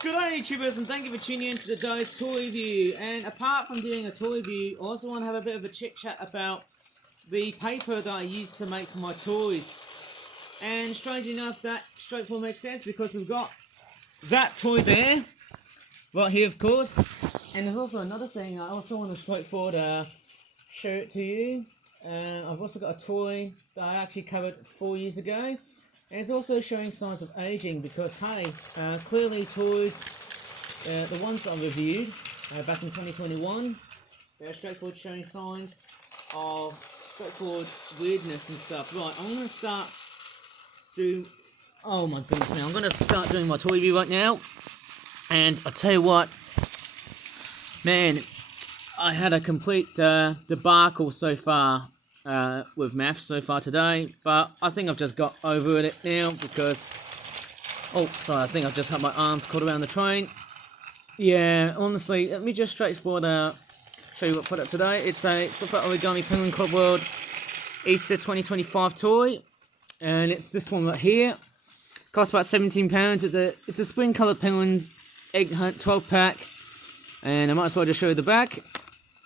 G'day YouTubers and thank you for tuning in to the Dice Toy Review. And apart from doing a toy review, I also want to have a bit of a chit chat about the paper that I use to make for my toys. And strange enough, that straightforward makes sense because we've got that toy there, right here of course. And there's also another thing I also want to straightforward show it to you. I've also got a toy that I actually covered 4 years ago. And it's also showing signs of aging because, hey, clearly toys, the ones that I reviewed back in 2021, they're straightforward showing signs of straightforward weirdness and stuff. Right, I'm going to start doing, oh my goodness me, I'm going to start doing my toy review right now. And I tell you what, man, I had a complete debacle so far. With maths so far today, but I think I've just got over it now because, oh, sorry, I think I've just had my arms caught around the train. Yeah, honestly, let me just straightforward show you what product today. It's a Flip Out Origami Penguin Club World Easter 2025 toy, and it's this one right here. Costs about £17. It's a spring coloured penguins egg hunt 12 pack, and I might as well just show you the back.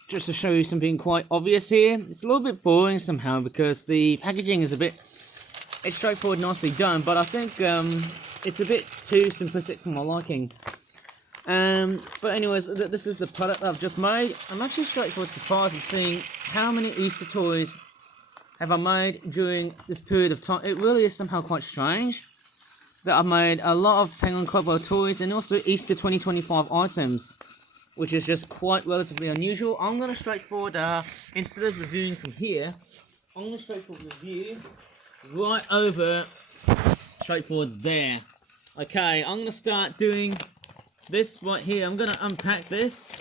Just to show you something quite obvious here. It's a little bit boring somehow because the packaging is it's straightforward, nicely done, but I think it's a bit too simplistic for my liking. But anyways, this is the product that I've just made. I'm actually straightforward surprised of seeing how many Easter toys have I made during this period of time. It really is somehow quite strange that I've made a lot of Penguin Club World toys and also Easter 2025 items, which is just quite relatively unusual. I'm going to straightforward, instead of reviewing from here, I'm going to straightforward review right over, straightforward there. Okay, I'm going to start doing this right here. I'm going to unpack this,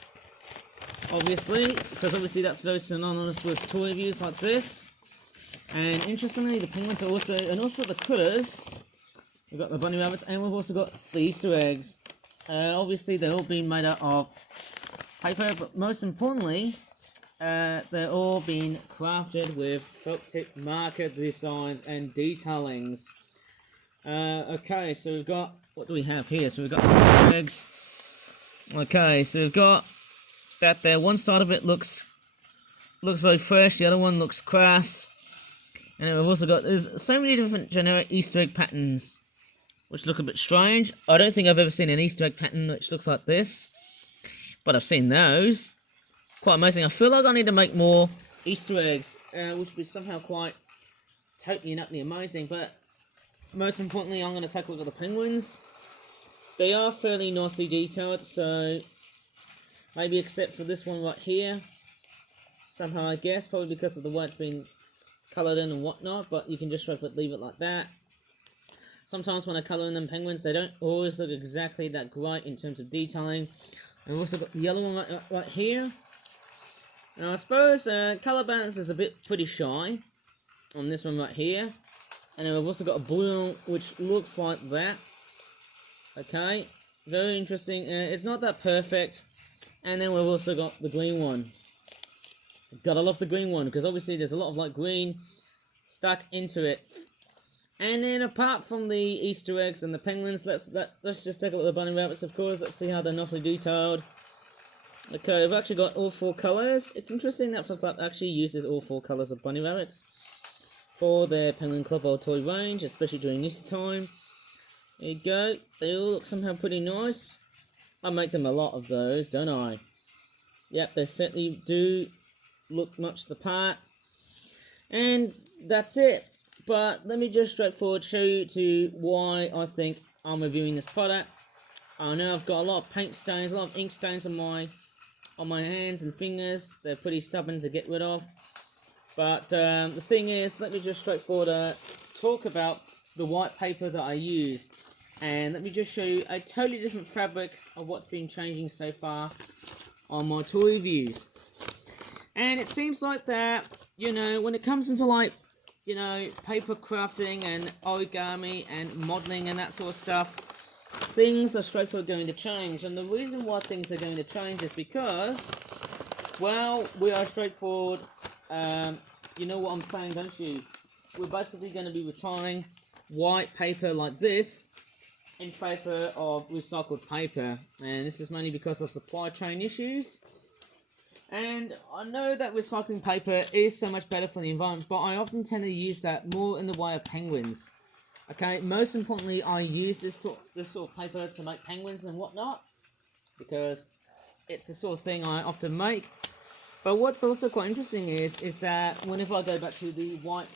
obviously, because obviously that's very synonymous with toy reviews like this. And interestingly, the penguins are also, and also the critters. We've got the bunny rabbits, and we've also got the Easter eggs. Obviously, they're all being made out of paper, but most importantly, they're all being crafted with felt tip marker designs and detailings. Okay, so we've got, what do we have here? So we've got some Easter eggs. Okay, so we've got that there. One side of it looks very fresh, the other one looks crass. And then we've also got, there's so many different generic Easter egg patterns, which look a bit strange. I don't think I've ever seen an Easter egg pattern which looks like this, but I've seen those. Quite amazing. I feel like I need to make more Easter eggs, which would be somehow quite totally and utterly amazing, but most importantly, I'm going to take a look at the penguins. They are fairly nicely detailed, so maybe except for this one right here, somehow I guess, probably because of the way it's been coloured in and whatnot, but you can just leave it like that. Sometimes when I colour in them penguins, they don't always look exactly that great in terms of detailing. And we've also got the yellow one right here. Now I suppose colour balance is a bit pretty shy on this one right here. And then we've also got a blue one which looks like that. Okay, very interesting. It's not that perfect. And then we've also got the green one. Gotta love the green one because obviously there's a lot of like green stuck into it. And then apart from the Easter eggs and the penguins, let's just take a look at the bunny rabbits, of course. Let's see how they're nicely detailed. Okay, we've actually got all 4 colours. It's interesting that Flip actually uses all 4 colours of bunny rabbits for their Penguin Club World toy range, especially during Easter time. There you go. They all look somehow pretty nice. I make them a lot of those, don't I? Yep, they certainly do look much the part. And that's it. But let me just straightforward show you to why I think I'm reviewing this product. I know I've got a lot of paint stains, a lot of ink stains on my hands and fingers. They're pretty stubborn to get rid of. But the thing is, let me just straightforward talk about the white paper that I use. And let me just show you a totally different fabric of what's been changing so far on my toy reviews. And it seems like that, you know, when it comes into like, you know, paper crafting and origami and modelling and that sort of stuff, things are straightforward going to change. And the reason why things are going to change is because, well, we are straightforward, you know what I'm saying, don't you? We're basically going to be retiring white paper like this in favour of recycled paper, and this is mainly because of supply chain issues. And I know that recycling paper is so much better for the environment, but I often tend to use that more in the way of penguins. Okay, most importantly, I use this sort of paper to make penguins and whatnot, because it's the sort of thing I often make. But what's also quite interesting is that whenever I go back to the white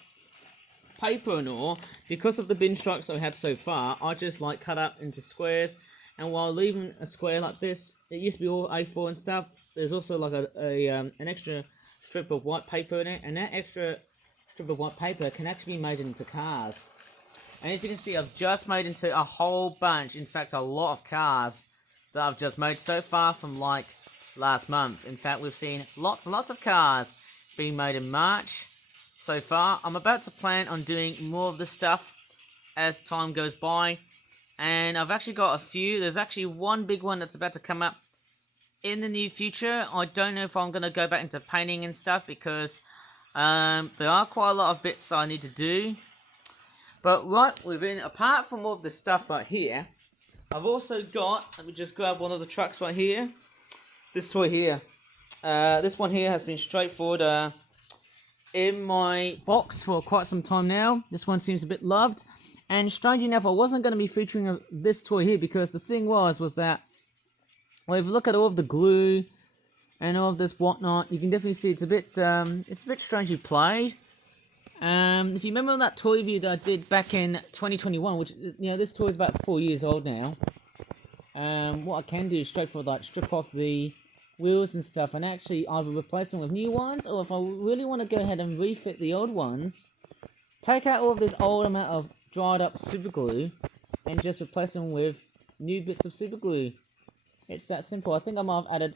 paper and all, because of the bin strikes I had so far, I just like cut up into squares, and while leaving a square like this, it used to be all A4 and stuff, there's also like an extra strip of white paper in it, and that extra strip of white paper can actually be made into cars. And as you can see, I've just made into a whole bunch, in fact a lot of cars that I've just made so far from like last month. In fact, we've seen lots and lots of cars being made in March so far. I'm about to plan on doing more of this stuff as time goes by, and I've actually got a few. There's actually one big one that's about to come up in the near future. I don't know if I'm going to go back into painting and stuff, because there are quite a lot of bits I need to do. But right within, apart from all of this stuff right here, I've also got, let me just grab one of the trucks right here, this toy here. This one here has been straightforward in my box for quite some time now. This one seems a bit loved. And strangely enough, I wasn't going to be featuring this toy here, because the thing was that, well, if you look at all of the glue and all of this whatnot, you can definitely see it's a bit strangely played. If you remember that toy review that I did back in 2021, which, you know, this toy is about 4 years old now. What I can do is straightforward, like, strip off the wheels and stuff, and actually either replace them with new ones, or if I really want to go ahead and refit the old ones, take out all of this old amount of dried up super glue and just replace them with new bits of super glue. It's that simple. I think I might have added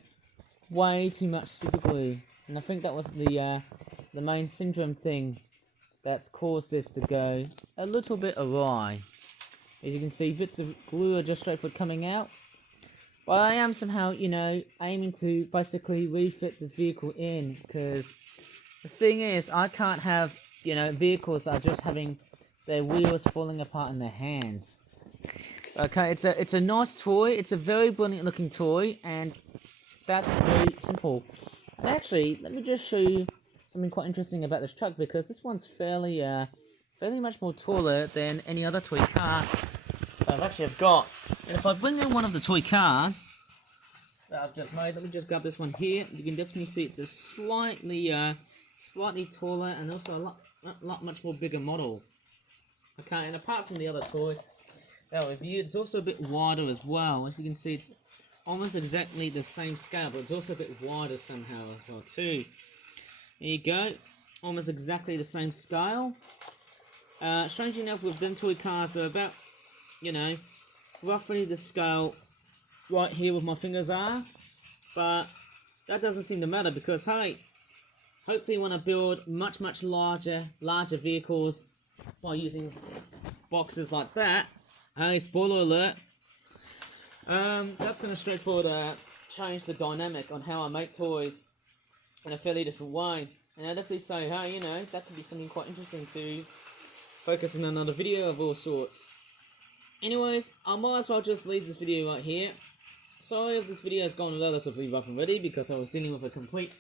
way too much super glue, and I think that was the main syndrome thing that's caused this to go a little bit awry. As you can see, bits of glue are just straightforward coming out. But I am somehow, you know, aiming to basically refit this vehicle in, because the thing is, I can't have, you know, vehicles that are just having their wheels falling apart in their hands. Okay, it's a nice toy, it's a very brilliant looking toy, and that's very simple. And actually, let me just show you something quite interesting about this truck, because this one's fairly much more taller than any other toy car that I've got. And if I bring in one of the toy cars that I've just made, let me just grab this one here. You can definitely see it's a slightly taller and also a lot much more bigger model. Okay, and apart from the other toys that I've reviewed, it's also a bit wider as well. As you can see, it's almost exactly the same scale, but it's also a bit wider somehow as well too. There you go, almost exactly the same scale. Strangely enough, with them toy cars, they're about, you know, roughly the scale right here with my fingers are, but that doesn't seem to matter, because hey, hopefully when I build much larger vehicles by using boxes like that, hey, spoiler alert, that's going to straightforward change the dynamic on how I make toys in a fairly different way. And I definitely say, hey, you know, that could be something quite interesting to focus on another video of all sorts. Anyways, I might as well just leave this video right here. Sorry if this video has gone relatively rough and ready, because I was dealing with a complete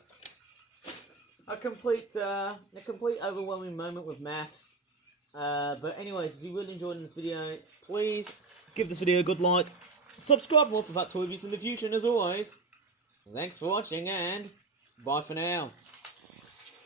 overwhelming moment with maths. But anyways, if you really enjoyed this video, please give this video a good like, subscribe more for that toy reviews in the future, and as always, thanks for watching, and bye for now.